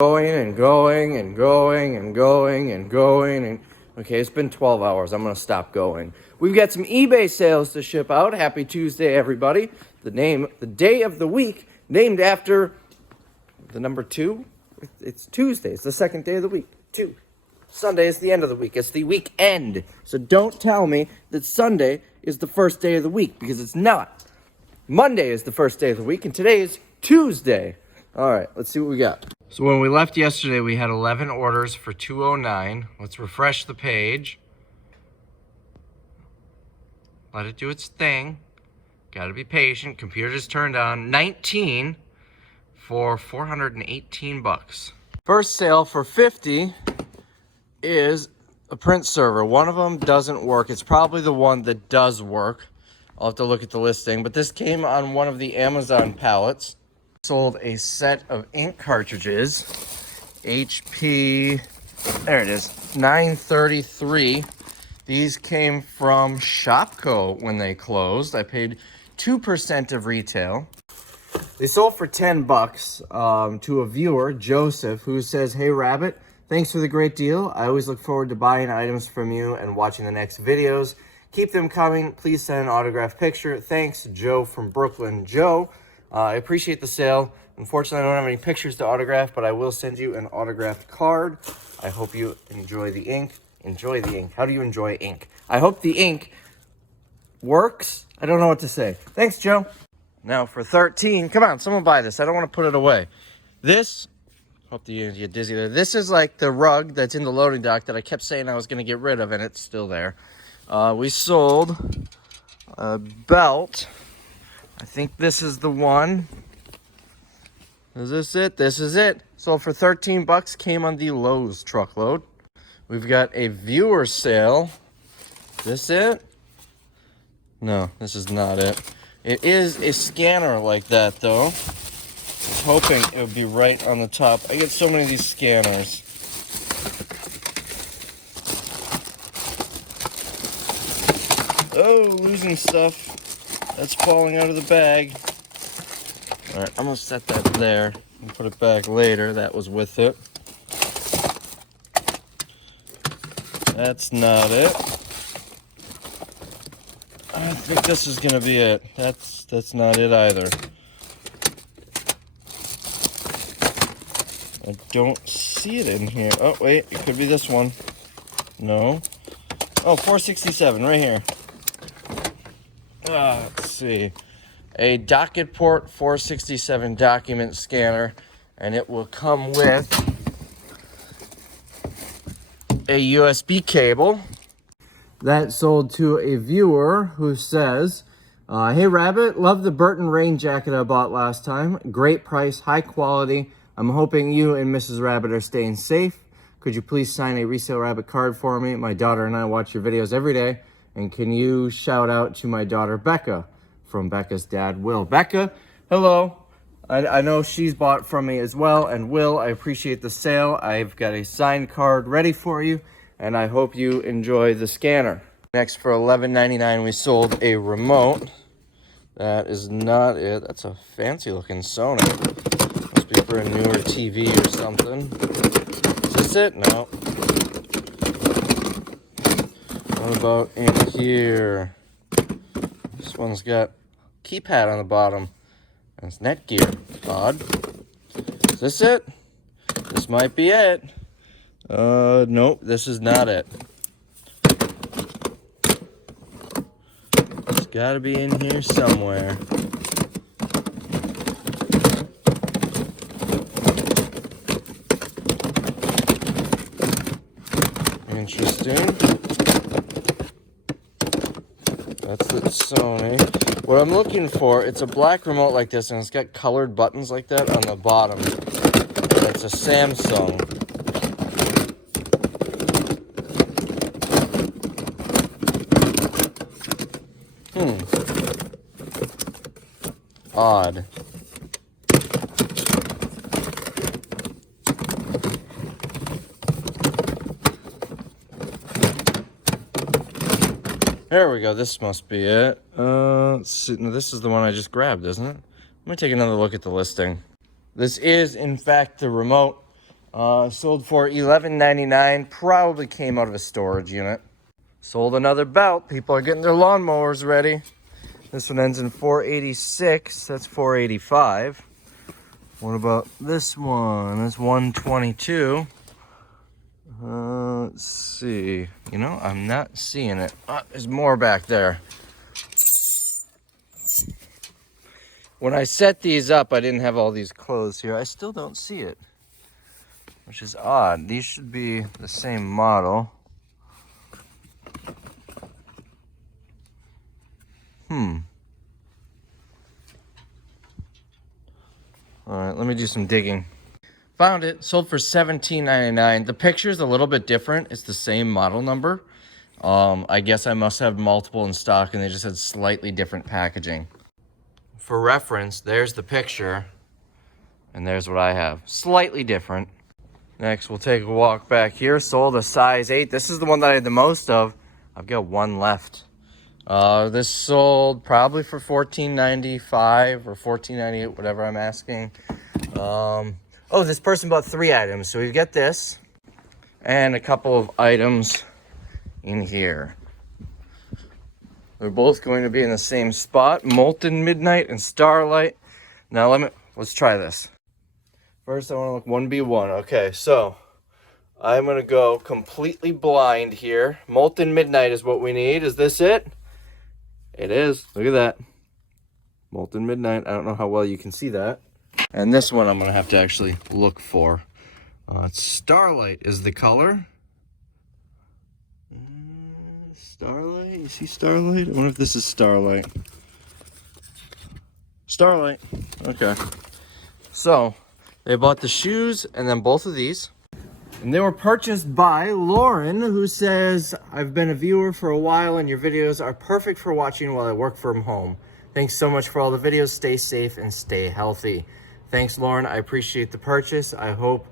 Going and going and going and going and going and okay, it's been 12 hours. I'm gonna stop going. We've got some eBay sales to ship out. Happy Tuesday, everybody. The day of the week, named after the number 2. It's Tuesday. It's the second day of the week. 2. Sunday is the end of the week. It's the weekend. So don't tell me that Sunday is the first day of the week, because it's not. Monday is the first day of the week, and today is Tuesday. All right, let's see what we got. So when we left yesterday, we had 11 orders for $209. Let's refresh the page. Let it do its thing. Gotta be patient. Computer just turned on. 19 for $418. First sale for 50 is a print server. One of them doesn't work. It's probably the one that does work. I'll have to look at the listing, but this came on one of the Amazon pallets. Sold a set of ink cartridges, HP, there it is, 933. These came from Shopko when they closed. I paid 2% of retail. They sold for $10 to a viewer, Joseph, who says, "Hey Rabbit, thanks for the great deal. I always look forward to buying items from you and watching the next videos. Keep them coming. Please send an autographed picture. Thanks, Joe from Brooklyn." Joe, I appreciate the sale. Unfortunately, I don't have any pictures to autograph, but I will send you an autographed card. I hope you enjoy the ink. Enjoy the ink. How do you enjoy ink? I hope the ink works. I don't know what to say. Thanks, Joe. Now for 13, come on, someone buy this. I don't want to put it away. This, hope you get dizzy there. This is like the rug that's in the loading dock that I kept saying I was going to get rid of, and it's still there. We sold a belt. I think this is the one. Is this it? This is it. Sold for $13, came on the Lowe's truckload. We've got a viewer sale. This it? No, this is not it. It is a scanner like that, though. I was hoping it would be right on the top. I get so many of these scanners. Oh, losing stuff. That's falling out of the bag. All right, I'm gonna set that there and put it back later. That was with it. That's not it. I think this is gonna be it. That's not it either. I don't see it in here. Oh, wait, it could be this one. No. Oh, 467 right here. Let's see. A docket port 467 document scanner, and it will come with a USB cable. That sold to a viewer who says, "Hey Rabbit, love the Burton rain jacket I bought last time. Great price, high quality. I'm hoping you and Mrs. Rabbit are staying safe. Could you please sign a Resale Rabbit card for me? My daughter and I watch your videos every day. And can you shout out to my daughter Becca from Becca's dad, Will?" Becca, hello. I know she's bought from me as well. And Will, I appreciate the sale. I've got a signed card ready for you, and I hope you enjoy the scanner. Next, for $11.99, we sold a remote. That is not it. That's a fancy looking Sony. Must be for a newer TV or something. Is this it? No. What about in here? This one's got keypad on the bottom. And it's Netgear. Odd. Is this it? This might be it. Nope, this is not it. It's gotta be in here somewhere. Interesting. That's the Sony. What I'm looking for, it's a black remote like this, and it's got colored buttons like that on the bottom. It's a Samsung. Odd. There we go. This must be it. Let's see. No, this is the one I just grabbed, isn't it? Let me take another look at the listing. This is, in fact, the remote Sold for $11.99. Probably came out of a storage unit. Sold another belt. People are getting their lawnmowers ready. This one ends in 486. That's 485. What about this one? That's 122. Let's see. You know, I'm not seeing it. There's more back there. When I set these up, I didn't have all these clothes here. I still don't see it, which is odd. These should be the same model. All right, let me do some digging. Found it. Sold for $17.99. The picture's a little bit different. It's the same model number. I guess I must have multiple in stock and they just had slightly different packaging. For reference, there's the picture and there's what I have. Slightly different. Next, we'll take a walk back here. Sold a size 8. This is the one that I had the most of. I've got one left. This sold probably for $14.95 or $14.98, whatever I'm asking. Oh, this person bought 3 items. So we've got this and a couple of items in here. They're both going to be in the same spot, Molten Midnight and Starlight. Now let's try this. First, I want to look 1B1. Okay, so I'm going to go completely blind here. Molten Midnight is what we need. Is this it? It is. Look at that. Molten Midnight. I don't know how well you can see that. And this one I'm going to have to actually look for. Starlight is the color. Starlight? You see Starlight? I wonder if this is Starlight. Starlight. Okay. So, they bought the shoes and then both of these. And they were purchased by Lauren, who says, I've been a viewer for a while and your videos are perfect for watching while I work from home. Thanks so much for all the videos. Stay safe and stay healthy. Thanks, Lauren. I appreciate the purchase. I hope...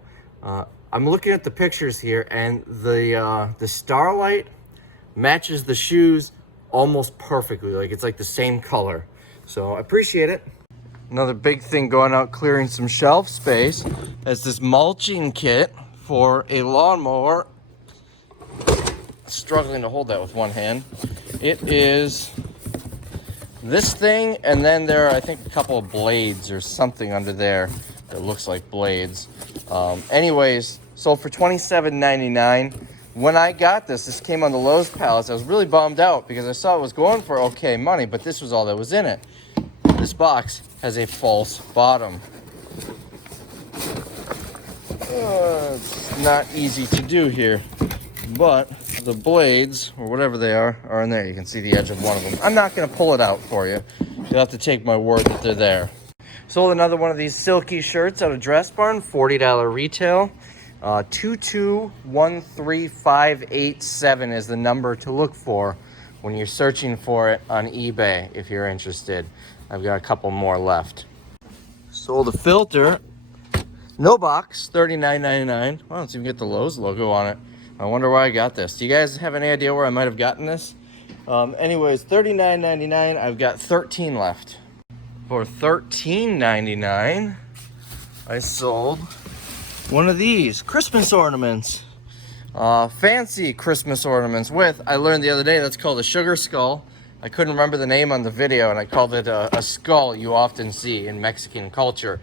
I'm looking at the pictures here and the Starlight matches the shoes almost perfectly. Like it's like the same color. So I appreciate it. Another big thing going out clearing some shelf space is this mulching kit for a lawnmower. Struggling to hold that with one hand. It is this thing, and then there are, I think, a couple of blades or something under there that looks like blades. Anyways, sold for $27.99. When I got this came on the Lowe's pallets. I was really bummed out because I saw it was going for okay money, but this was all that was in it. This box has a false bottom. It's not easy to do here, but the blades, or whatever they are in there. You can see the edge of one of them. I'm not going to pull it out for you. You'll have to take my word that they're there. Sold another one of these silky shirts out of Dress Barn, $40 retail. 2213587 is the number to look for when you're searching for it on eBay if you're interested. I've got a couple more left. Sold a filter, no box, $39.99. Well, let's even get the Lowe's logo on it. I wonder where I got this. Do you guys have any idea where I might have gotten this? Anyways, $39.99. I've got 13 left. For $13.99, I sold one of these Christmas ornaments. Fancy Christmas ornaments with, I learned the other day, that's called a sugar skull. I couldn't remember the name on the video, and I called it a skull you often see in Mexican culture.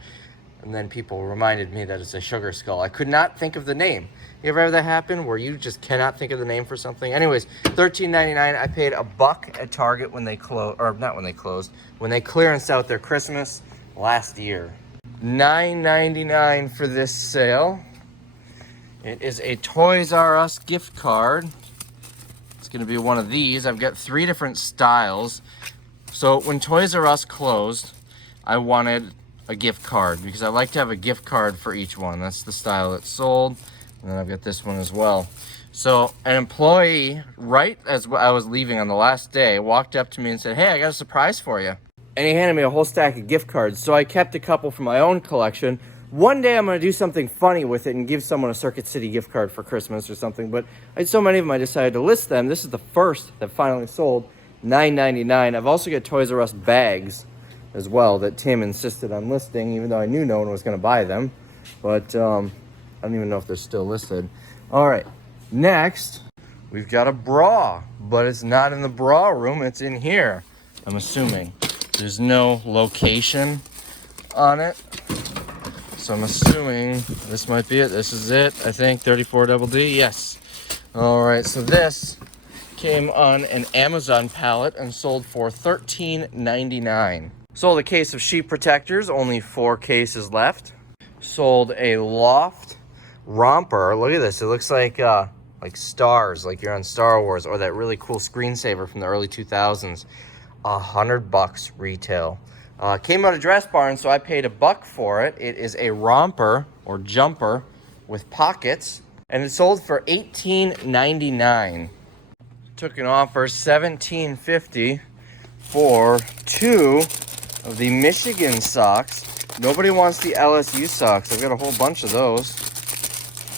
And then people reminded me that it's a sugar skull. I could not think of the name. You ever have that happen where you just cannot think of the name for something? Anyways, $13.99. I paid $1 at Target when they closed, or not when they closed, when they clearanced out their Christmas last year. $9.99 for this sale. It is a Toys R Us gift card. It's going to be one of these. I've got 3 different styles. So when Toys R Us closed, I wanted a gift card because I like to have a gift card for each one. That's the style that's sold. And then I've got this one as well. So an employee, right as I was leaving on the last day, walked up to me and said, hey, I got a surprise for you. And he handed me a whole stack of gift cards. So I kept a couple from my own collection. One day I'm going to do something funny with it and give someone a Circuit City gift card for Christmas or something. But I had so many of them, I decided to list them. This is the first that finally sold, $9.99. I've also got Toys R Us bags as well that Tim insisted on listing, even though I knew no one was going to buy them. But don't even know if they're still listed. All right, next, we've got a bra, but it's not in the bra room, it's in here, I'm assuming. There's no location on it, so I'm assuming this might be it. This is it, I think, 34 double D, yes. All right, so this came on an Amazon pallet and sold for $13.99. Sold a case of sheet protectors, only 4 cases left. Sold a loft romper. Look at this, it looks like stars, like you're on Star Wars, or that really cool screensaver from the early 2000s. $100 retail. Came out of Dress Barn, so I paid $1 for it. It is a romper or jumper with pockets, and it sold for $18.99. Took an offer $17.50 for 2 of the Michigan socks. Nobody wants the LSU socks. I've got a whole bunch of those.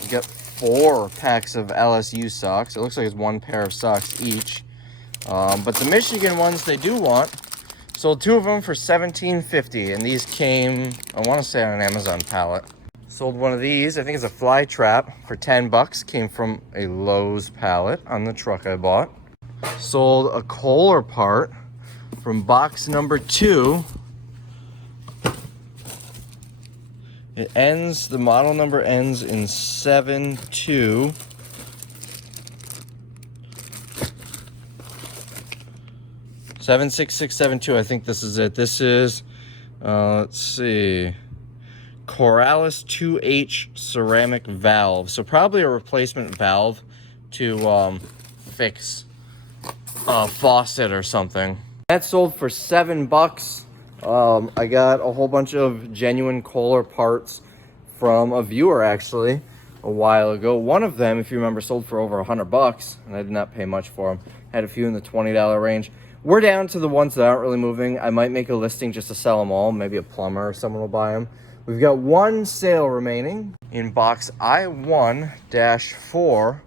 We've got 4 packs of LSU socks. It looks like it's 1 pair of socks each. But the Michigan ones they do want. Sold 2 of them for $17.50, and these came, I want to say, on an Amazon pallet. Sold one of these, I think it's a fly trap, for $10. Came from a Lowe's pallet on the truck I bought. Sold a Kohler part from box number 2. It ends, the model number ends in 72. $76672, I think this is it. This is, let's see, Coraliss 2H ceramic valve. So probably a replacement valve to fix a faucet or something. That sold for $7. I got a whole bunch of genuine Kohler parts from a viewer actually a while ago. One of them, if you remember, sold for over $100, and I did not pay much for them. Had a few in the $20 range. We're down to the ones that aren't really moving. I might make a listing just to sell them all. Maybe a plumber or someone will buy them. We've got 1 sale remaining in box I1-4.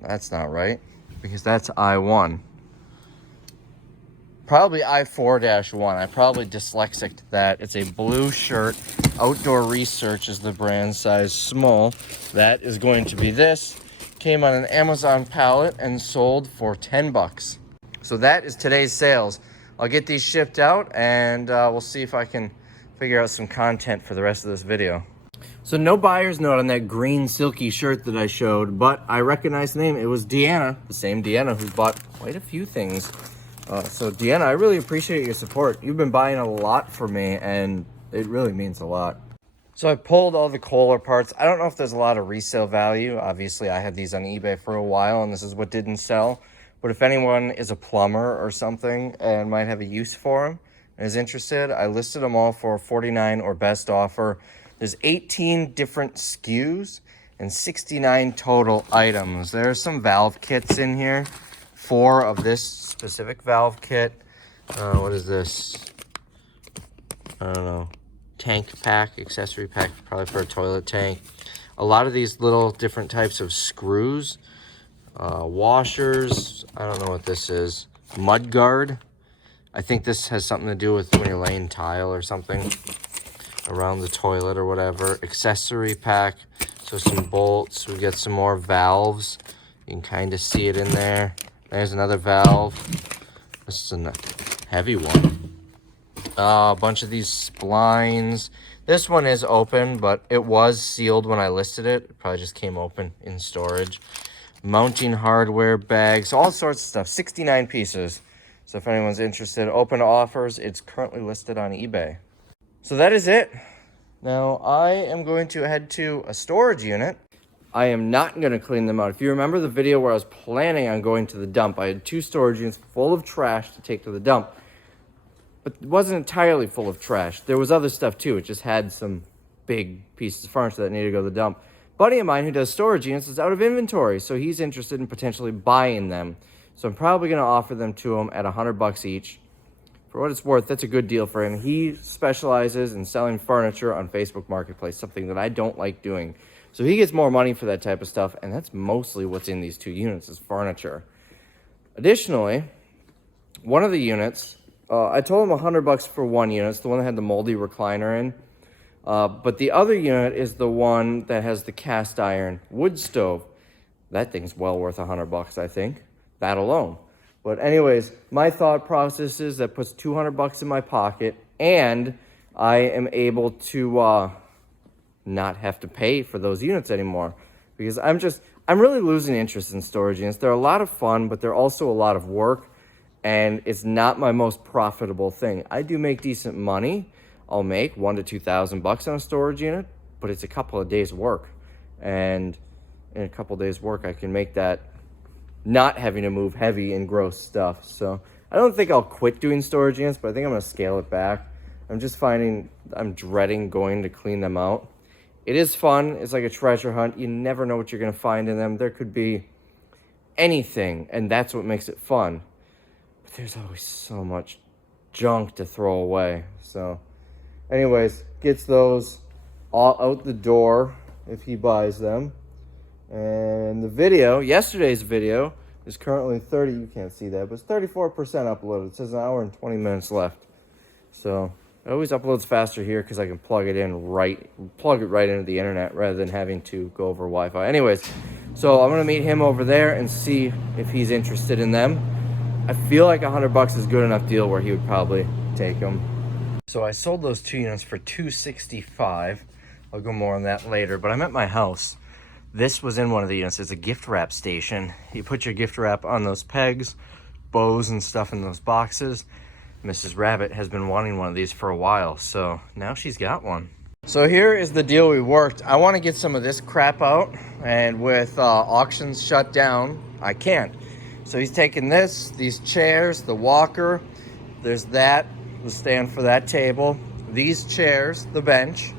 That's not right, because that's I1. Probably I4-1. I probably dyslexic that. It's a blue shirt. Outdoor Research is the brand, size small. That is going to be this. Came on an Amazon pallet and sold for $10. So that is today's sales. I'll get these shipped out, and we'll see if I can figure out some content for the rest of this video. So no buyer's note on that green silky shirt that I showed, but I recognize the name. It was Deanna, the same Deanna who's bought quite a few things. So Deanna, I really appreciate your support. You've been buying a lot for me, and it really means a lot. So I pulled all the Kohler parts. I don't know if there's a lot of resale value. Obviously, I had these on eBay for a while, and this is what didn't sell. But if anyone is a plumber or something and might have a use for them and is interested, I listed them all for $49 or best offer. There's 18 different SKUs and 69 total items. There are some valve kits in here. 4 of this specific valve kit. What is this? I don't know. Tank pack, accessory pack, probably for a toilet tank. A lot of these little different types of screws. Washers, I don't know what this is. Mud guard. I think this has something to do with when you're laying tile or something around the toilet or whatever. Accessory pack, so some bolts. We get some more valves. You can kind of see it in there. There's another valve. This is a heavy one. A bunch of these splines. This one is open, but it was sealed when I listed it. It probably just came open in storage. Mounting hardware bags, all sorts of stuff. 69 pieces. So if anyone's interested, open to offers. It's currently listed on eBay. So that is it. Now I am going to head to a storage unit. I am not going to clean them out. If you remember the video where I was planning on going to the dump, I had 2 storage units full of trash to take to the dump. But it wasn't entirely full of trash. There was other stuff too. It just had some big pieces of furniture that needed to go to the dump. Buddy of mine who does storage units is out of inventory, so he's interested in potentially buying them. So I'm probably going to offer them to him at $100 each. For what it's worth, that's a good deal for him. He specializes in selling furniture on Facebook Marketplace, something that I don't like doing. So he gets more money for that type of stuff, and that's mostly what's in these 2 units is furniture. Additionally, one of the units, I told him $100 for 1 unit. It's the one that had the moldy recliner in. But the other unit is the one that has the cast iron wood stove. That thing's well worth $100, I think. That alone. But anyways, my thought process is that puts $200 in my pocket, and I am able to not have to pay for those units anymore. Because I'm really losing interest in storage units. They're a lot of fun, but they're also a lot of work, and it's not my most profitable thing. I do make decent money. I'll make $1,000 to $2,000 on a storage unit, but it's a couple of days work. And in a couple of days work, I can make that not having to move heavy and gross stuff. So I don't think I'll quit doing storage units, but I think I'm gonna scale it back. I'm just finding I'm dreading going to clean them out. It is fun. It's like a treasure hunt. You never know what you're gonna find in them. There could be anything, and that's what makes it fun. But there's always so much junk to throw away. So anyways, gets those all out the door if he buys them. And the video, yesterday's video, is currently you can't see that, but it's 34% uploaded. It says an hour and 20 minutes left. So it always uploads faster here because I can plug it right into the internet rather than having to go over Wi-Fi. Anyways, so I'm gonna meet him over there and see if he's interested in them. I feel like $100 is a good enough deal where he would probably take them. So I sold those 2 units for $265. I'll go more on that later, but I'm at my house. This was in one of the units. It's a gift wrap station. You put your gift wrap on those pegs, bows and stuff in those boxes. Mrs. Rabbit has been wanting one of these for a while, so now she's got one. So here is the deal we worked. I want to get some of this crap out, and with auctions shut down, I can't. So he's taking these chairs, the walker, there's that, the stand for that table, these chairs, the bench,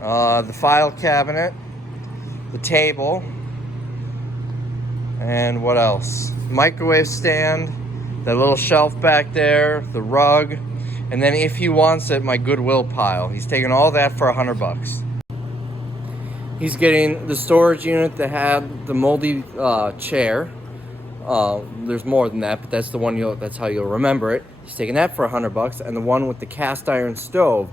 the file cabinet, the table, and what else? Microwave stand, that little shelf back there, the rug, and then if he wants it, my Goodwill pile. He's taking all that for $100. He's getting the storage unit that had the moldy chair. There's more than that, but that's the one that's how you'll remember it. He's taking that for $100, and the one with the cast iron stove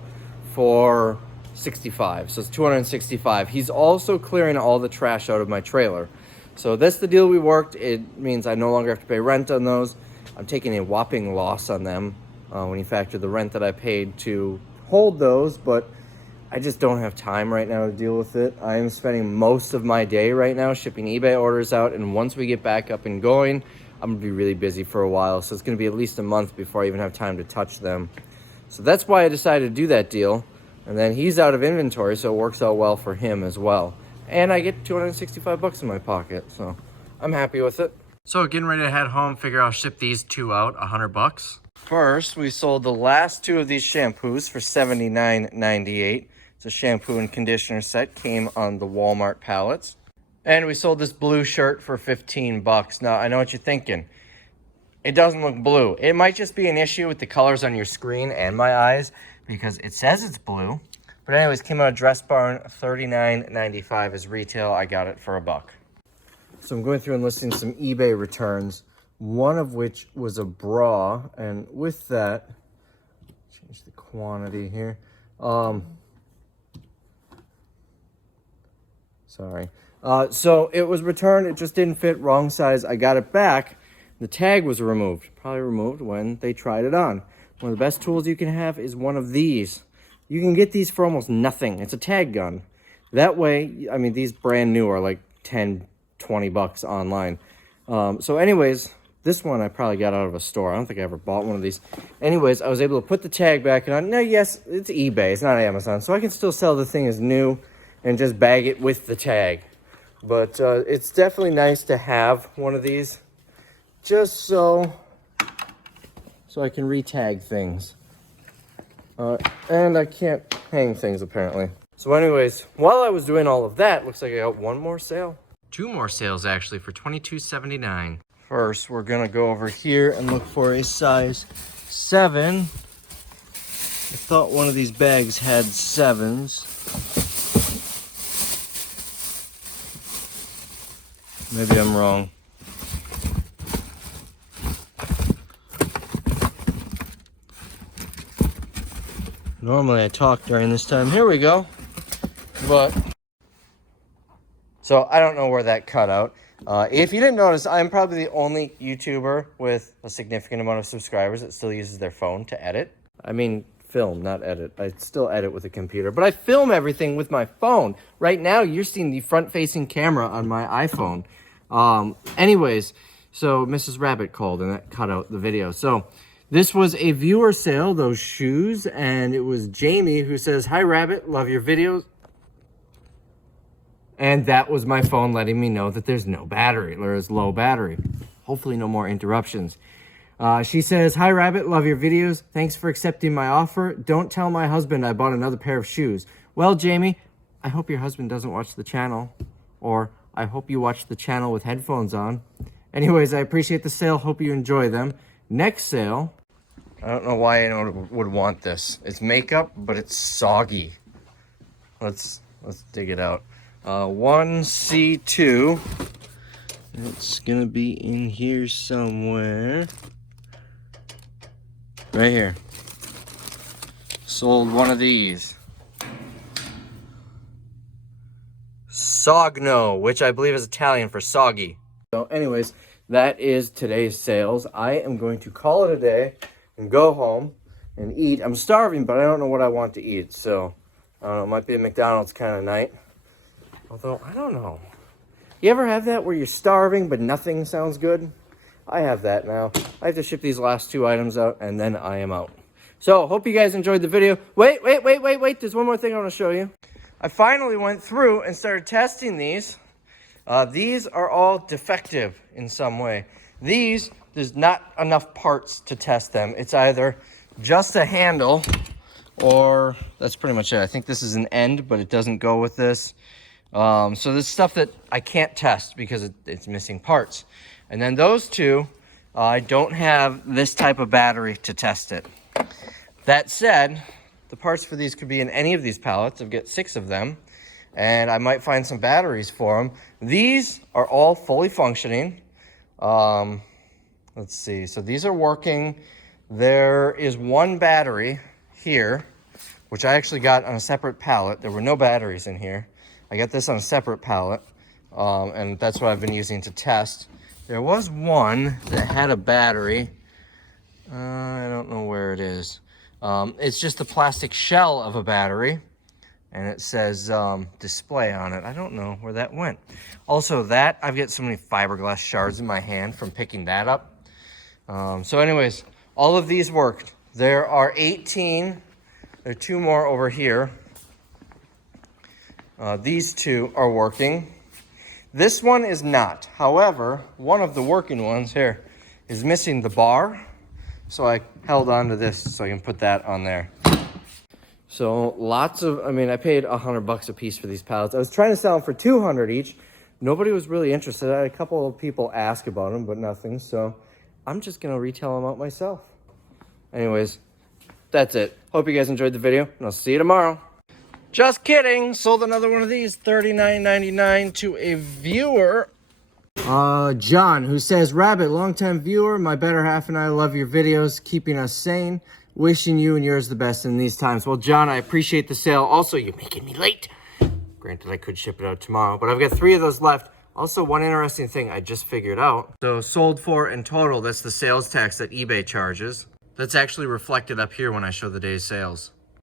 for $65. So it's $265. He's also clearing all the trash out of my trailer. So that's the deal we worked. It means I no longer have to pay rent on those. I'm taking a whopping loss on them when you factor the rent that I paid to hold those, but I just don't have time right now to deal with it. I am spending most of my day right now shipping eBay orders out, and once we get back up and going, I'm gonna be really busy for a while, so it's gonna be at least a month before I even have time to touch them. So that's why I decided to do that deal, and then he's out of inventory, so it works out well for him as well. And I get $265 in my pocket, so I'm happy with it. So getting ready to head home, figure I'll ship these 2 out, $100. First, we sold the last 2 of these shampoos for $79.98. It's a shampoo and conditioner set, came on the Walmart pallets. And we sold this blue shirt for $15. Now, I know what you're thinking. It doesn't look blue. It might just be an issue with the colors on your screen and my eyes because it says it's blue. But anyways, came out of Dress Barn, $39.95 is retail. I got it for $1. So I'm going through and listing some eBay returns, one of which was a bra, and with that, change the quantity here. Sorry. So it was returned, it just didn't fit, wrong size. I got it back. The tag was removed, probably removed when they tried it on. One of the best tools you can have is one of these. You can get these for almost nothing. It's a tag gun. That way, I mean, these brand new are like 10, 20 bucks online. So anyways, this one I probably got out of a store. I don't think I ever bought one of these. Anyways, I was able to put the tag back on. Now, yes, it's eBay. It's not Amazon. So I can still sell the thing as new and just bag it with the tag. But it's definitely nice to have one of these just so I can re-tag things. And I can't hang things apparently. So anyways, while I was doing all of that, looks like I got one more sale. 2 more sales actually for $22.79. First, we're gonna go over here and look for a size 7. I thought one of these bags had 7s. Maybe I'm wrong. Normally I talk during this time. Here we go. But so I don't know where that cut out. If you didn't notice, I'm probably the only YouTuber with a significant amount of subscribers that still uses their phone to edit. I mean, film, not edit. I still edit with a computer, but I film everything with my phone. Right now, you're seeing the front-facing camera on my iPhone. Anyways, so Mrs. Rabbit called and that cut out the video. So this was a viewer sale, those shoes, and it was Jamie who says, "Hi Rabbit, love your videos." And that was my phone letting me know that there's no battery, or is low battery. Hopefully no more interruptions. She says, "Hi Rabbit, love your videos. Thanks for accepting my offer. Don't tell my husband I bought another pair of shoes." Well, Jamie, I hope your husband doesn't watch the channel, or I hope you watch the channel with headphones on. Anyways, I appreciate the sale. Hope you enjoy them. Next sale. I don't know why anyone would want this. It's makeup, but it's soggy. Let's dig it out. 1C2. It's gonna be in here somewhere. Right here. Sold one of these. Sogno, which I believe is Italian for soggy. So anyways, that is today's sales. I am going to call it a day and go home and eat. I'm starving, but I don't know what I want to eat. So, I don't know, it might be a McDonald's kind of night. Although, I don't know. You ever have that where you're starving, but nothing sounds good? I have that now. I have to ship these last 2 items out, and then I am out. So, hope you guys enjoyed the video. Wait. There's one more thing I want to show you. I finally went through and started testing these. These are all defective in some way. These, there's not enough parts to test them. It's either just a handle, or that's pretty much it. I think this is an end, but it doesn't go with this. So there's stuff that I can't test because it's missing parts. And then those two, I don't have this type of battery to test it. That said, the parts for these could be in any of these pallets. I've got 6 of them, and I might find some batteries for them. These are all fully functioning. Let's see, so these are working. There is one battery here, which I actually got on a separate pallet. There were no batteries in here. I got this on a separate pallet, and that's what I've been using to test. There was one that had a battery. I don't know where it is. It's just the plastic shell of a battery, and it says display on it. I don't know where that went. Also, I've got so many fiberglass shards in my hand from picking that up. So anyways, all of these worked. There are 18. There are 2 more over here. These 2 are working. This one is not. However, one of the working ones here is missing the bar. So I held on to this so I can put that on there. So lots of, I paid $100 a piece for these pallets. I was trying to sell them for $200 each. Nobody was really interested. I had a couple of people ask about them, but nothing. So I'm just going to retail them out myself. Anyways, that's it. Hope you guys enjoyed the video, and I'll see you tomorrow. Just kidding. Sold another one of these, $39.99 to a viewer. John, who says, "Rabbit, longtime viewer, my better half and I love your videos, keeping us sane. Wishing you and yours the best in these times." Well, John, I appreciate the sale. Also, you're making me late. Granted, I could ship it out tomorrow, but I've got 3 of those left. Also, one interesting thing I just figured out. So sold for in total, that's the sales tax that eBay charges. That's actually reflected up here when I show the day's sales.